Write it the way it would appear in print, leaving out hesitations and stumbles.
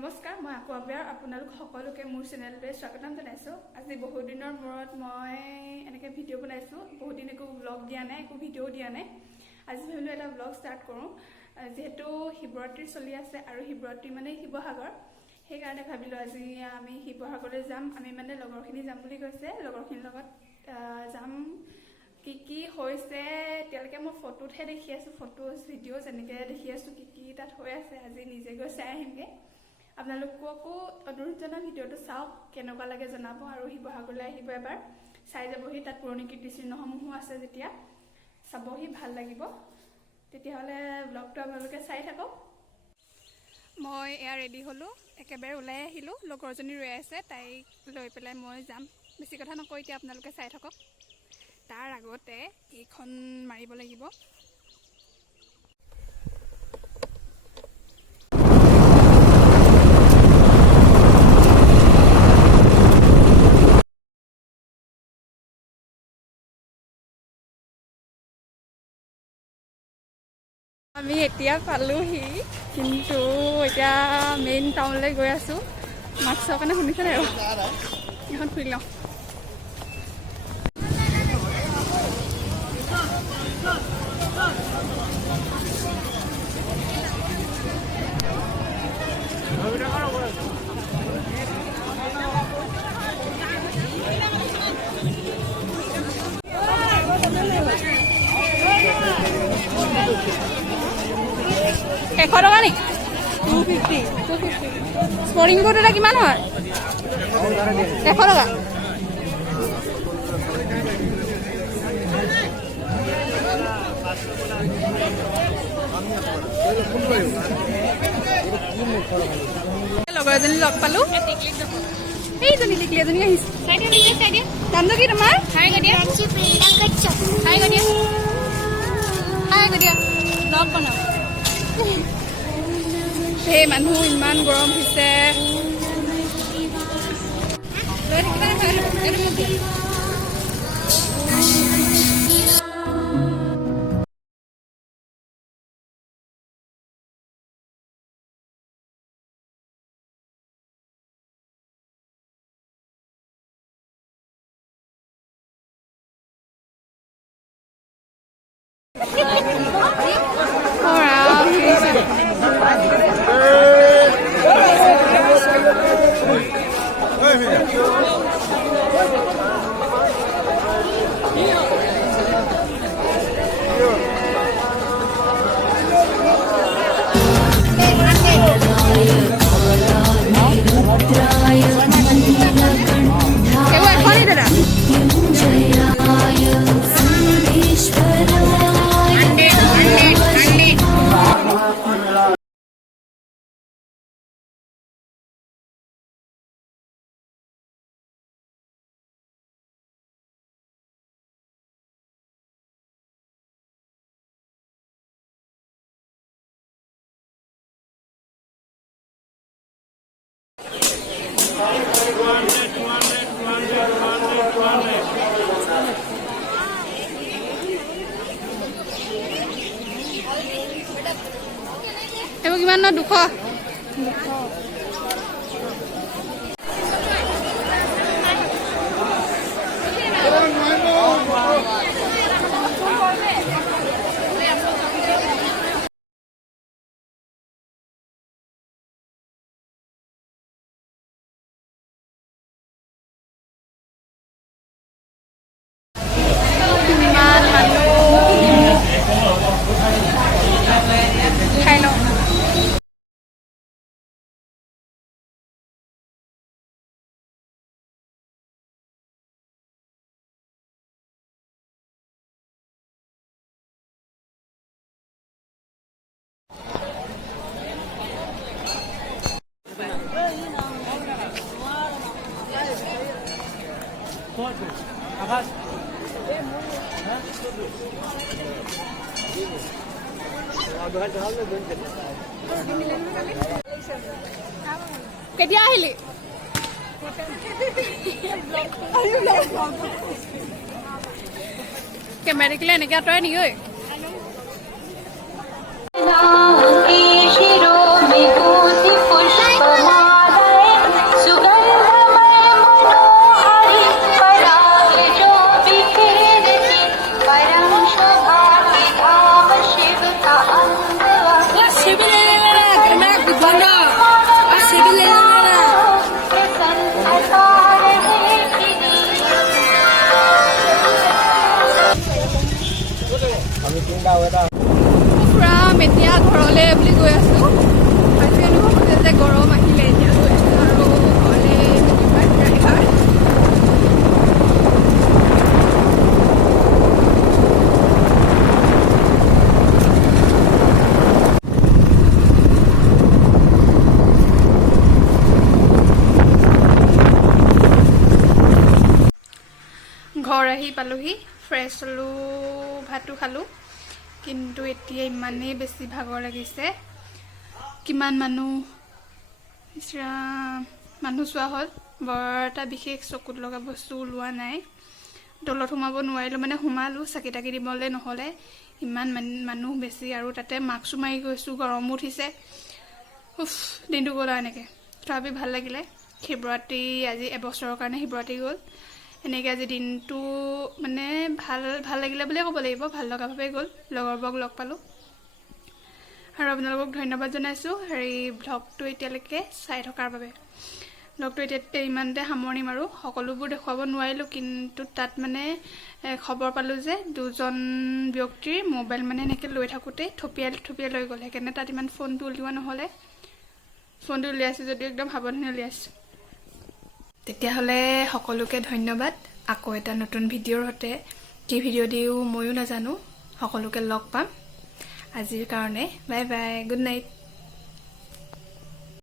নমস্কাৰ, মই আকৌ এবাৰ আপোনালোক সকলোকে মোৰ চেনেললৈ স্বাগতম জনাইছোঁ। আজি বহুত দিনৰ মূৰত মই এনেকৈ ভিডিঅ' বনাইছোঁ। বহুত দিন একো ব্লগ দিয়া নাই, একো ভিডিঅ' দিয়া নাই। আজি ভাবিলোঁ এটা ব্লগ ষ্টাৰ্ট কৰোঁ। যিহেতু শিৱৰাত্ৰি চলি আছে আৰু শিৱৰাত্ৰি মানে শিৱসাগৰ, সেইকাৰণে ভাবিলোঁ আজি আমি শিৱসাগৰলৈ যাম। আমি মানে লগৰখিনি যাম বুলি কৈছে, লগৰখিনিৰ লগত যাম। কি হৈছে এতিয়ালৈকে মই ফটোতহে দেখি আছোঁ, ফটোজ ভিডিঅ'জ এনেকৈ দেখি আছোঁ কি তাত হৈ আছে। আজি নিজে গৈ চাই আহিমগৈ। আপোনালোককো অনুৰোধ জনাই ভিডিঅ'টো চাওক, কেনেকুৱা লাগে জনাব আৰু শিৱসাগৰলৈ আহিব এবাৰ, চাই যাবহি। তাত পুৰণি কীৰ্তিচিহ্নসমূহো আছে, যেতিয়া চাবহি ভাল লাগিব। তেতিয়াহ'লে ব্লগটো আপোনালোকে চাই থাকক। মই এয়া ৰেডি হ'লোঁ, একেবাৰে ওলাই আহিলোঁ। লগৰজনী ৰৈ আছে, তাইক লৈ পেলাই মই যাম। বেছি কথা নকওঁ, এতিয়া আপোনালোকে চাই থাকক। তাৰ আগতে এইখন মাৰিব লাগিব। আমি এতিয়া পালোহি, কিন্তু এতিয়া মেইন টাউনলৈ গৈ আছোঁ। মাস্কৰ কাৰণে শুনিছে নাই? এখন ফুৰি লওঁ। এশ টকা নি? 250 স্পৰিং কোট এটা কিমান হয়? 100 টকা। লগৰ এজনী লগ পালো, এইজনী টিকলি এজনী আহিছে। দামটো কি তোমাৰ? সেই মানুহ ইমান গৰম হৈছে। এইবোৰ কিমান ন? 200। খাই লওঁ। কেতিয়া আহিলি? কেমেৰা দেখিলে এনেকৈ আঁতৰাই নেকি? ঐ এতিয়া ঘৰলৈ বুলি গৈ আছোঁ আজি অনুভৱ হৈছে যে গৰম আহিলে এতিয়া গৈ আছোঁ আৰু ঘৰলৈ ড্ৰাইভাৰ ঘৰ আহি পালোহি ফ্ৰেছ হ'লোঁ ভাতো খালোঁ কিন্তু এতিয়া ইমানেই বেছি ভাগৰ লাগিছে কিমান মানুহ মানুহ চোৱা হ'ল বৰ এটা বিশেষ চকুত লগা বস্তু ওলোৱা নাই তলত সোমাব নোৱাৰিলোঁ মানে সোমালোঁ চাকি তাকি দিবলৈ নহ'লে ইমান মানুহ বেছি আৰু তাতে মাস্কো মাৰি গৈছোঁ গৰমো উঠিছে দিনটো গ'ল আৰু এনেকৈ তথাপি ভাল লাগিলে শিৱৰাত্ৰি আজি এবছৰৰ কাৰণে শিৱৰাত্ৰি গ'ল এনেকৈ আজি দিনটো মানে ভাল লাগিলে বুলিয়ে ক'ব লাগিব ভাল লগাভাৱে গ'ল লগৰবোৰক লগ পালোঁ আৰু আপোনালোকক ধন্যবাদ জনাইছোঁ ব্লগটো এতিয়ালৈকে চাই থকাৰ বাবে ব্লগটো এতিয়া ইমানতে সামৰণি মাৰোঁ সকলোবোৰ দেখুৱাব নোৱাৰিলোঁ কিন্তু তাত মানে খবৰ পালোঁ যে দুজন ব্যক্তিৰ মোবাইল মানে এনেকৈ লৈ থাকোঁতে থপিয়াই লৈ গ'ল সেইকাৰণে তাত ইমান ফোনটো উলিওৱা নহ'লে ফোনটো উলিয়াইছোঁ যদিও একদম সাৱধানে উলিয়াইছোঁ তেতিয়াহ'লে সকলোকে ধন্যবাদ আকৌ এটা নতুন ভিডিঅ'ৰ সৈতে কি ভিডিঅ' দিওঁ ময়ো নাজানো সকলোকে লগ পাম আজিৰ কাৰণে বাই বাই গুড নাইট